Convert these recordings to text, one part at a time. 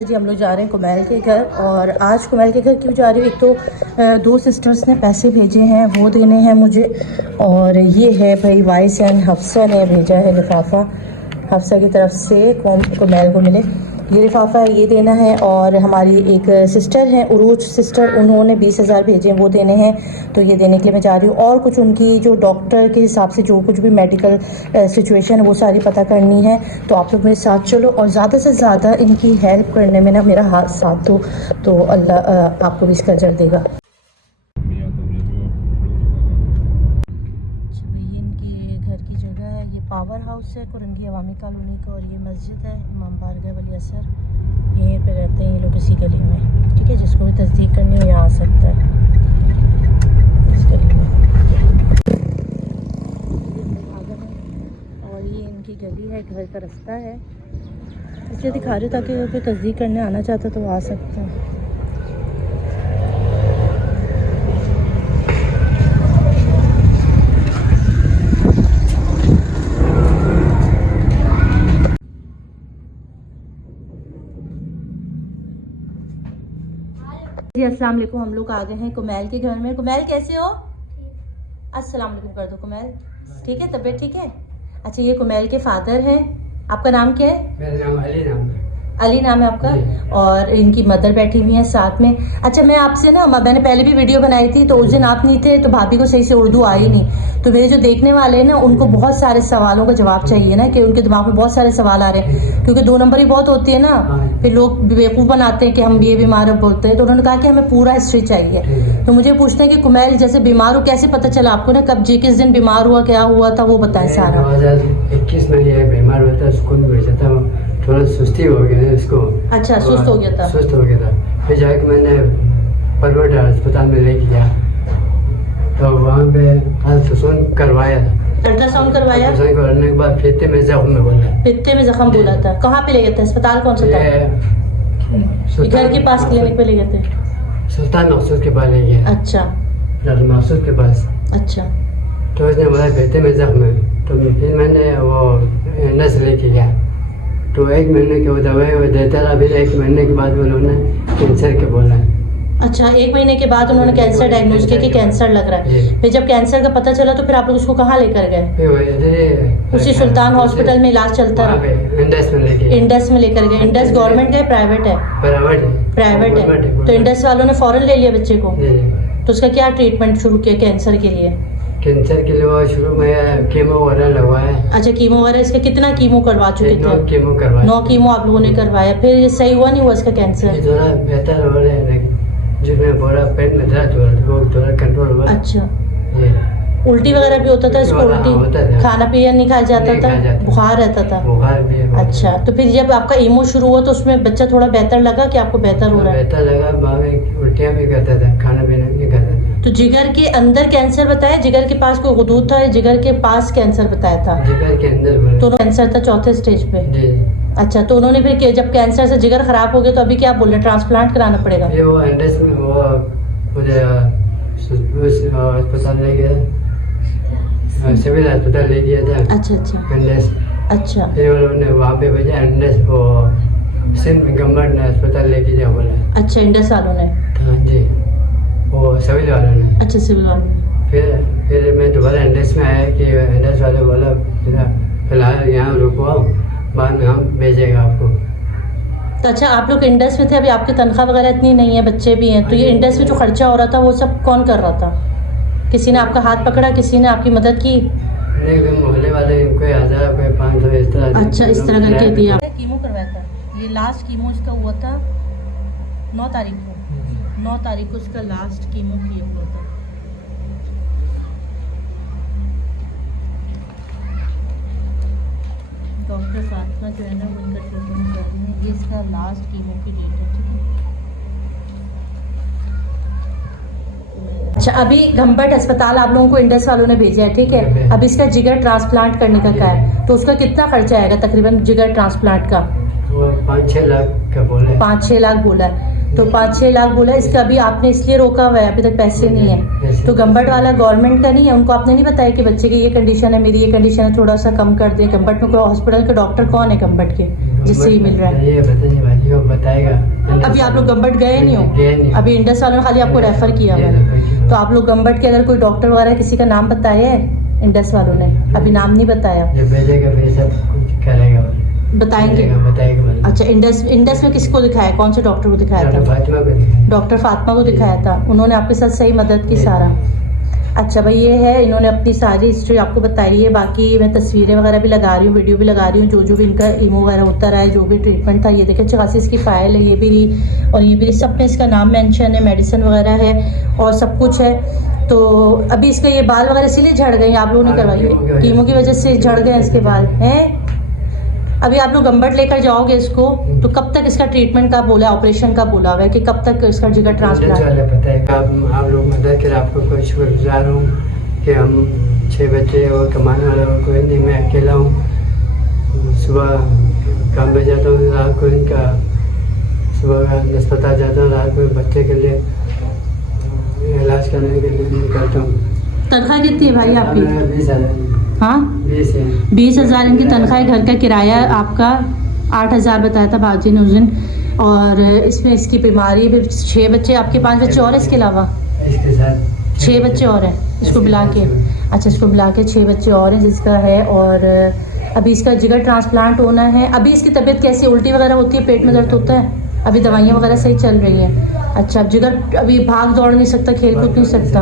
जी हम लोग जा रहे हैं कुमैल के घर। और आज कुमैल के घर क्यों जा रही हूँ, एक तो दो सिस्टर्स ने पैसे भेजे हैं वो देने हैं मुझे, और ये है भाई वाइस एंड हफ्सा ने भेजा है लिफाफा, हफ्सा की तरफ से कुमैल को मिले ये लिफाफा है, ये देना है। और हमारी एक सिस्टर हैं उरूज सिस्टर, उन्होंने 20,000 भेजे हैं वो देने हैं, तो ये देने के लिए मैं जा रही हूँ। और कुछ उनकी जो डॉक्टर के हिसाब से जो कुछ भी मेडिकल सिचुएशन है वो सारी पता करनी है, तो आप लोग मेरे साथ चलो और ज़्यादा से ज़्यादा इनकी हेल्प करने में ना मेरा हाथ साथ दो, तो अल्लाह आपको भी इसका अजर देगा। पावर हाउस है कुरंगी अवामी कॉलोनी का, और ये मस्जिद है इमाम बारगाह वली असर, यहीं पे रहते हैं ये लोग इसी गली में, ठीक है। जिसको भी तस्दीक करनी हो यहाँ आ सकता है इस गली में। और ये इनकी गली है, घर का रास्ता है, इसलिए दिखा रहे ताकि कोई तस्दीक करने आना चाहता तो वो आ सकता है। जी अस्सलाम वालेकुम, हम लोग आ गए हैं कुमैल के घर में। कुमैल कैसे हो? अस्सलाम वालेकुम कर दो कुमैल, ठीक है, तबीयत ठीक है? अच्छा ये कुमैल के फादर हैं, आपका नाम क्या है? मेरा नाम अली नाम है। अली नाम है आपका, और इनकी मदर बैठी हुई हैं साथ में। अच्छा मैं आपसे ना, मैंने पहले भी वीडियो बनाई थी तो उस दिन आप नहीं थे, तो भाभी को सही से उर्दू आई नहीं, तो मेरे जो देखने वाले हैं ना उनको बहुत सारे सवालों का जवाब चाहिए ना, कि उनके दिमाग में बहुत सारे सवाल आ रहे हैं, क्योंकि 2 नंबर ही बहुत होती है ना, फिर लोग बेवकूफ़ बनाते हैं कि हम ये बीमार बोलते हैं, तो उन्होंने कहा कि हमें पूरा हिस्ट्री चाहिए। तो मुझे पूछते हैं कि कुमैल जैसे बीमार हो, कैसे पता चला आपको ना, कब जी किस दिन बीमार हुआ, क्या हुआ था, वो बताएं सारा। 2021 में ये बीमार हुआ था, स्कूल में भेजा था, थोड़ा सुस्ती हो गया था इसको। अच्छा सुस्त हो गया था? सुस्त हो गया था, फिर जाके मैंने परवट अस्पताल में ले गया, तो वहाँ पे अल्ट्रासाउंड करवाया था। अल्ट्रासाउंड करवाया? अल्ट्रासाउंड करवाने के बाद फित्ते में जख्म बोला। फित्ते में जख्म बोला था? कहाँ पे ले गए थे, अस्पताल कौन सा था? घर के पास क्लिनिक पे ले गए थे? सुल्तान मकसूद के पास ले गया। अच्छा मकसूद के पास। अच्छा, तो उसने बोला फित्ते में जख्म है, तो फिर मैंने वो नस लेके गया, तो 1 महीने की वो दवाई वो देता रहा, फिर 1 महीने के बाद उन्होंने कैंसर के बोला। अच्छा 1 महीने के बाद उन्होंने कैंसर डायग्नोज किया कि कैंसर लग रहा है। फिर जब कैंसर का पता चला तो फिर आप लोग उसको कहाँ लेकर गए? उसी सुल्तान हॉस्पिटल में इलाज चलता रहा? इंडस में लेकर गए। इंडस गवर्नमेंट है प्राइवेट है? प्राइवेट है। तो इंडस वालों ने फौरन ले लिया बच्चे को? तो उसका क्या ट्रीटमेंट शुरू किया कैंसर के लिए? कैंसर के लिए वो शुरू में कीमो वगैरह लगवाया। अच्छा कीमो वगैरह, इसका कितना कीमो करवा चुके थे? 9 कीमो करवाया। 9 कीमो आप लोगों ने करवाया, फिर ये सही हुआ नहीं हुआ इसका कैंसर? थोड़ा बेहतर हो रहा है, लेकिन जिसमें पूरा पेट में दर्द हो रहा था वो थोड़ा कंट्रोल हुआ। अच्छा उल्टी वगैरह भी होता था इसको? उल्टी खाना पीना नहीं खाया जाता था? बुखार रहता था? बुखार भी है। अच्छा तो फिर जब आपका ईमो शुरू हुआ तो उसमें बच्चा थोड़ा बेहतर लगा कि आपको बेहतर हो रहा है? बेहतर लगा, उल्टियाँ भी करता था, खाना पीना भी करता था। तो जिगर के अंदर कैंसर बताया? जिगर के पास कोई गुदूद था? जिगर के पास कैंसर बताया था? जिगर के अंदर तो कैंसर था 4थे स्टेज पे? जी। अच्छा तो उन्होंने फिर जब कैंसर से जिगर खराब हो गया तो अभी क्या बोल रहे हैं, ट्रांसप्लांट कराना पड़ेगा? ये वो इंडस में वो मुझे अस्पताल ले गया, सिविल अस्पताल ले गया था। अच्छा अच्छा इंडस। अच्छा फिर उन्होंने वहाँ पे भेजा इंडस, वो सिंध गवर्नमेंट ने अस्पताल लेके जा बोला। अच्छा इंडस वालों ने? हाँ जी, वो सिविल वालों ने। अच्छा सिविल वालों ने। फिर मैं दोबारा इंडस में आया कि इंडस वाले बोला फिलहाल यहाँ रुको, बाद में हम भेजेगा आपको। तो अच्छा आप लोग इंडस में थे, अभी आपकी तनख्वाह वगैरह इतनी नहीं है, बच्चे भी हैं, तो ये इंडस में जो खर्चा हो रहा था वो सब कौन कर रहा था? किसी ने आपका हाथ पकड़ा, किसी ने आपकी मदद की? मोहल्ले वाले कोई 1000 कोई 500 इस तरह। अच्छा इस तरह करके दिया। कीमो करवाया था, ये लास्ट कीमो इसका हुआ था 9 तारीख को। 9 तारीख को इसका लास्ट कीमो किया हुआ था। डॉक्टर फातिमा जो है ना वो इनका ट्रीटमेंट कर रही है, ये इसका लास्ट कीमो की डेट है, ठीक है। अच्छा अभी घंबट अस्पताल आप लोगों को इंडस वालों ने भेजा है, ठीक है। अब इसका जिगर ट्रांसप्लांट करने का क्या है, तो उसका कितना खर्चा आएगा तकरीबन जिगर ट्रांसप्लांट का? 5-6 लाख का बोला है। 5-6 लाख बोला है, तो 5-6 लाख बोला। इसका अभी आपने इसलिए रोका हुआ है, अभी तक पैसे नहीं है। तो गंबट वाला गवर्नमेंट का नहीं है, उनको आपने नहीं बताया कि बच्चे की ये कंडीशन है, मेरी ये कंडीशन है, थोड़ा सा कम कर दे? गंबट में कोई हॉस्पिटल के डॉक्टर कौन है गंबट के? जिससे ये मिल रहा है? ये बताइए भाई, वो बताएगा। अभी आप लोग गंबट गए नहीं गए नहीं। हो? अभी इंडस वालों ने खाली आपको रेफर किया ये मैंने। रेफर किया। तो आप लोग गंबट के अगर कोई डॉक्टर वगैरह किसी का नाम बताया है इंडस वालों ने? अभी नाम नहीं बताया, ये भेजेगा, फिर सब कुछ करेगा, बताएंगे। बताएगा। अच्छा, इंडस में किसको दिखाया, कौन से डॉक्टर को दिखाया था? फातिमा को दिखाया। डॉक्टर फातिमा को दिखाया था, उन्होंने आपके साथ सही मदद की सारा? अच्छा भाई, ये है, इन्होंने अपनी सारी हिस्ट्री आपको बताई है। बाकी मैं तस्वीरें वगैरह भी लगा रही हूँ, वीडियो भी लगा रही हूँ, जो जो भी इनका इमो वगैरह होता रहा है, जो भी ट्रीटमेंट था। ये देखें 84 इसकी फाइल है, ये भी रही और ये भी रही, सब में इसका नाम मेंशन है, मेडिसिन वगैरह है और सब कुछ है। तो अभी इसके ये बाल वगैरह इसीलिए झड़ गए, आप लोगों ने करवाई? कीमो की वजह से झड़ गए इसके बाल हैं। अभी आप लोग गंबट लेकर जाओगे इसको, तो कब तक इसका ट्रीटमेंट का बोला, ऑपरेशन का बोला हुआ है कि कब तक इसका जिगर ट्रांसप्लांट? पता है, आप लोग मदद कर, आपको कोई शुक्रगुजार हूँ कि हम 6 बच्चे और कमाने वाला और कोई नहीं, मैं अकेला हूँ। सुबह काम पे जाता हूँ, रात को इनका सुबह अस्पताल जाता हूँ, रात को बच्चे के लिए इलाज करने के लिए निकलता हूँ। तनख्वाह कितनी है भाई आपकी? 20,000। हाँ, 20,000 इनकी तनख्वाह है। घर का किराया आपका 8,000 बताया था बाजी ने उस दिन। और इसमें इसकी बीमारी भी, 6 बच्चे आपके, 5 बच्चे और इसके अलावा? इसके साथ 6 बच्चे और हैं इसको मिला के? अच्छा, इसको मिला के 6 बच्चे और हैं जिसका है। और अभी इसका जिगर ट्रांसप्लांट होना है। अभी इसकी तबीयत कैसी, उल्टी वगैरह होती है, पेट में दर्द होता है? अभी दवाइयाँ वगैरह सही चल रही हैं? अच्छा, अब जिगर अभी भाग दौड़ नहीं सकता, खेल कूद नहीं सकता?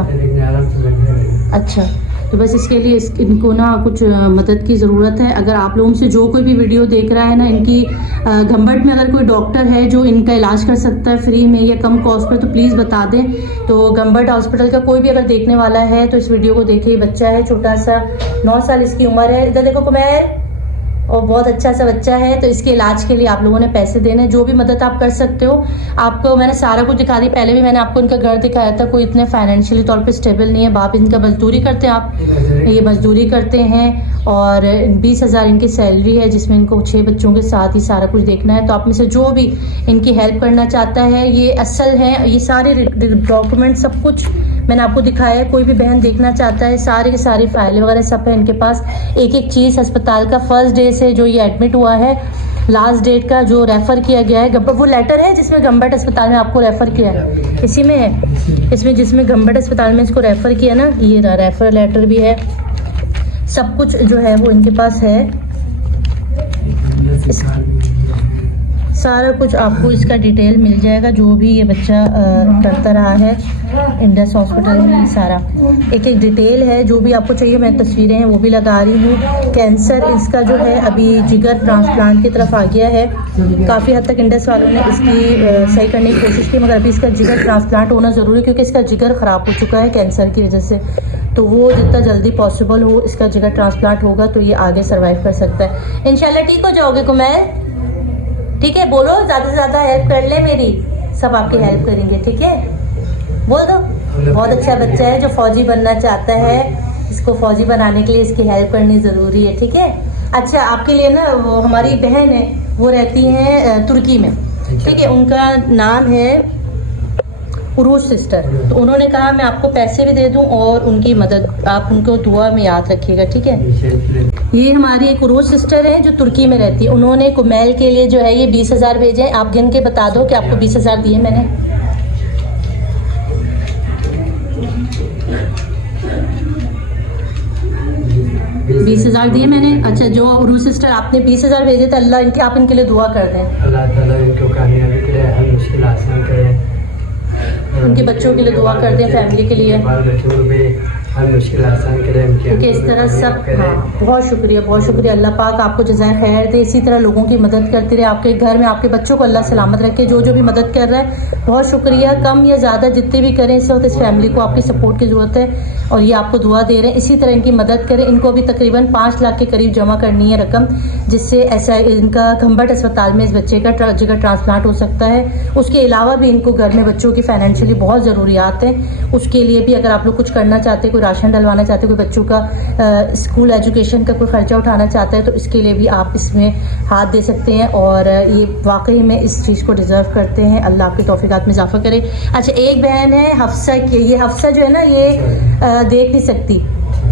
अच्छा, तो बस इसके लिए इनको ना कुछ मदद की ज़रूरत है। अगर आप लोगों से जो कोई भी वीडियो देख रहा है ना, इनकी गंबट में अगर कोई डॉक्टर है जो इनका इलाज कर सकता है फ्री में या कम कॉस्ट पर, तो प्लीज़ बता दें। तो गंबट हॉस्पिटल का कोई भी अगर देखने वाला है तो इस वीडियो को देखे। बच्चा है छोटा सा, 9 साल इसकी उम्र है। इधर देखो कुमैर, और बहुत अच्छा सा बच्चा है। तो इसके इलाज के लिए आप लोगों ने पैसे देने, जो भी मदद आप कर सकते हो। आपको मैंने सारा कुछ दिखा दी, पहले भी मैंने आपको इनका घर दिखाया था। कोई इतने फाइनेंशियली तौर पे स्टेबल नहीं है, बाप इनका मजदूरी करते हैं, आप ये मजदूरी करते हैं। और 20,000 इनकी सैलरी है, जिसमें इनको 6 बच्चों के साथ ही सारा कुछ देखना है। तो आप में से जो भी इनकी हेल्प करना चाहता है, ये असल है, ये सारे डॉक्यूमेंट सब कुछ मैंने आपको दिखाया है। कोई भी बहन देखना चाहता है, सारे के सारी फाइलें वगैरह सब है इनके पास, एक एक चीज़। अस्पताल का फर्स्ट डे से जो ये एडमिट हुआ है, लास्ट डेट का जो रेफ़र किया गया है, वो लेटर है जिसमें गंबट अस्पताल में आपको रेफ़र किया है, इसी में है, इसमें जिसमें गंबट अस्पताल में इसको रेफ़र किया ना, ये रेफ़र लेटर भी है। सब कुछ जो है वो इनके पास है, सारा कुछ आपको इसका डिटेल मिल जाएगा, जो भी ये बच्चा करता रहा है इंडस हॉस्पिटल में। सारा एक एक डिटेल है, जो भी आपको चाहिए। मैं तस्वीरें हैं वो भी लगा रही हूँ। कैंसर इसका जो है अभी जिगर ट्रांसप्लांट की तरफ आ गया है। काफ़ी हद तक इंडस वालों ने इसकी सही करने की कोशिश की, मगर अभी इसका जिगर ट्रांसप्लांट होना ज़रूरी है, क्योंकि इसका जिगर ख़राब हो चुका है कैंसर की वजह से। तो वो जितना जल्दी पॉसिबल हो इसका जिगर ट्रांसप्लांट होगा तो ये आगे सर्वाइव कर सकता है। इंशाल्लाह ठीक हो जाओगे कुमैर, ठीक है? बोलो, ज़्यादा से ज़्यादा हेल्प कर ले मेरी, सब आपकी हेल्प करेंगे, ठीक है? बोल दो। बहुत अच्छा बच्चा है जो फौजी बनना चाहता है, इसको फौजी बनाने के लिए इसकी हेल्प करनी ज़रूरी है, ठीक है? अच्छा, आपके लिए ना वो हमारी बहन है, वो रहती हैं तुर्की में, ठीक है? उनका नाम है उरूज सिस्टर। तो उन्होंने कहा मैं आपको पैसे भी दे दूं और उनकी मदद, आप उनको दुआ में याद रखिएगा, ठीक है? ये हमारी एक उरूज सिस्टर है जो तुर्की में रहती है। उन्होंने कुमैल के लिए जो है ये 20,000 भेजे हैं। आप गिन के बता दो कि आपको 20,000 दिए मैंने। बीस 20,000 दिए मैंने। अच्छा, जो उरूज सिस्टर आपने 20,000 भेजे थे, अल्लाह इनके, आप इनके लिए दुआ कर दें, अल्लाह ताला इनको कामयाबी करे, हर मुश्किल आसान करे, उनके बच्चों के लिए दुआ कर दें, फैमिली के लिए, बाल बच्चों को भी हर मुश्किल आसान करे, क्योंकि इस तरह सब। हाँ, बहुत शुक्रिया, बहुत शुक्रिया। अल्लाह पाक आपको जज़ाए खैर दे, इसी तरह लोगों की मदद करते रहे, आपके घर में आपके बच्चों को अल्लाह सलामत रखे। जो जो भी मदद कर रहा है बहुत शुक्रिया। कम या ज़्यादा जितने भी करें, इस वक्त इस फैमिली को आपकी सपोर्ट की ज़रूरत है और ये आपको दुआ दे रहे हैं। इसी तरह इनकी मदद करें। इनको अभी तकरीबन 5 लाख के करीब जमा करनी है रकम, जिससे ऐसा इनका गंबट अस्पताल में इस बच्चे का जिगर ट्रांसप्लांट हो सकता है। उसके अलावा भी इनको घर में बच्चों की फाइनेंशियली बहुत ज़रूरियात है, उसके लिए भी अगर आप लोग कुछ करना चाहते हैं, कोई राशन डलवाना चाहते हैं, कोई बच्चों का स्कूल एजुकेशन का कोई ख़र्चा उठाना चाहता है, तो इसके लिए भी आप इसमें हाथ दे सकते हैं। और ये वाकई में इस चीज़ को डिज़र्व करते हैं। अल्लाह आपकी तौफीकात में इजाफा करे। अच्छा, एक बहन है हफ्सा की, ये हफ्सा जो है ना, ये देख नहीं सकती,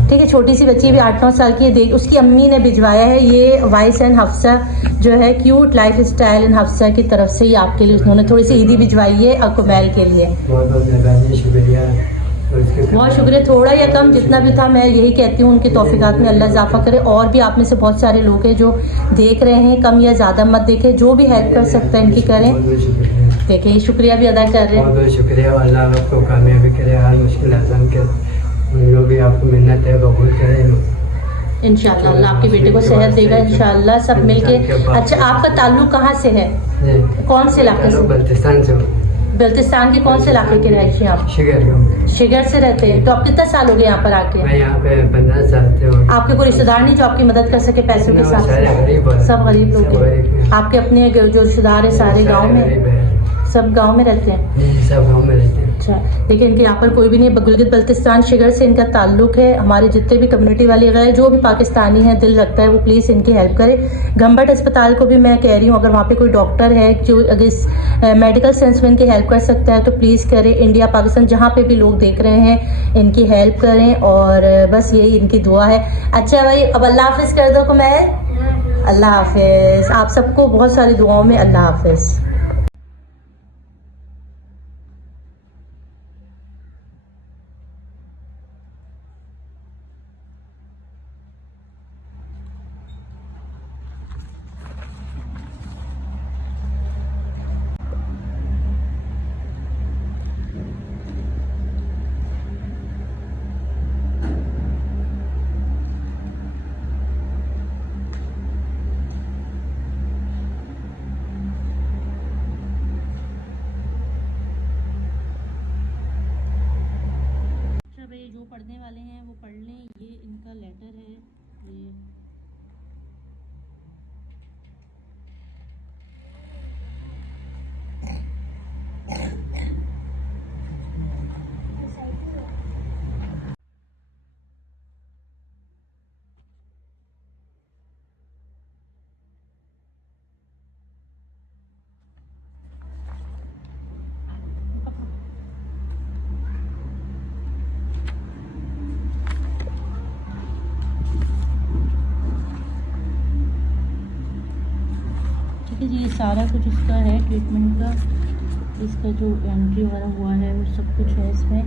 ठीक है, छोटी सी बच्ची भी 8-9 साल की है, देख उसकी अम्मी ने भिजवाया है। ये वाइस एंड हफ्सा जो है cute life style and Hafsa की तरफ से ही आपके लिए उन्होंने थोड़ी सी ईदी भिजवाई है अकुमैल के लिए। बहुत बहुत मेहरबानी, शुक्रिया। बहुत शुक्रिया। थोड़ा या कम जितना भी था, मैं यही कहती हूँ उनके तौफीकात में अल्लाह इजाफा करे। और भी आप में से बहुत सारे लोग हैं जो देख रहे हैं, कम या ज़्यादा मत देखें, जो भी हेल्प कर सकते हैं इनकी करें। देखिए शुक्रिया भी अदा कर रहे हैं। बहुत बहुत शुक्रिया। अल्लाह आपको कामयाबी करे, हर मुश्किल आसान करे, जो भी आपको मिन्नत है कबूल करे इंशाल्लाह। अल्लाह आपके बेटे को सेहत देगा इंशाल्लाह, सब मिलके। अच्छा, आपका ताल्लुक कहाँ से है, कौन से इलाके से? बल्तिस्तान से। बल्तिस्तान के कौन से इलाके के रहे हैं आप? शिगर से रहते हैं। तो आप कितना साल हो गए यहाँ पर आके? मैं यहाँ पे 15 साल से हूँ। आपके कोई रिश्तेदार नहीं जो आपकी मदद कर सके पैसों के साथ? सब गरीब लोग हैं। आपके अपने जो रिश्तेदार है सारे गाँव में, सब गांव में रहते हैं? सब गांव में रहते हैं। अच्छा, देखिए इनके यहाँ पर कोई भी नहीं, गिलगित बल्तिस्तान शिगर से इनका ताल्लुक है। हमारे जितने भी कम्युनिटी वाले गए, जो भी पाकिस्तानी हैं, दिल रखता है वो प्लीज़ इनकी हेल्प करे। गंबट अस्पताल को भी मैं कह रही हूँ, अगर वहाँ पे कोई डॉक्टर है जो अगर इस मेडिकल सेंस में इनकी हेल्प कर सकता है तो प्लीज़ करें। इंडिया पाकिस्तान जहाँ पे भी लोग देख रहे हैं इनकी हेल्प करें, और बस यही इनकी दुआ है। अच्छा भाई, अब अल्लाह हाफिज़ कर दो को मैं। अल्लाह हाफिज़। आप सबको बहुत सारी दुआओं में अल्लाह हाफिज़। जो पढ़ने वाले हैं वो पढ़ लें। ये इनका लेटर है, ये ठीक है जी। ये सारा कुछ इसका है ट्रीटमेंट का, इसका जो एंट्री वगैरह हुआ है वो सब कुछ है इसमें।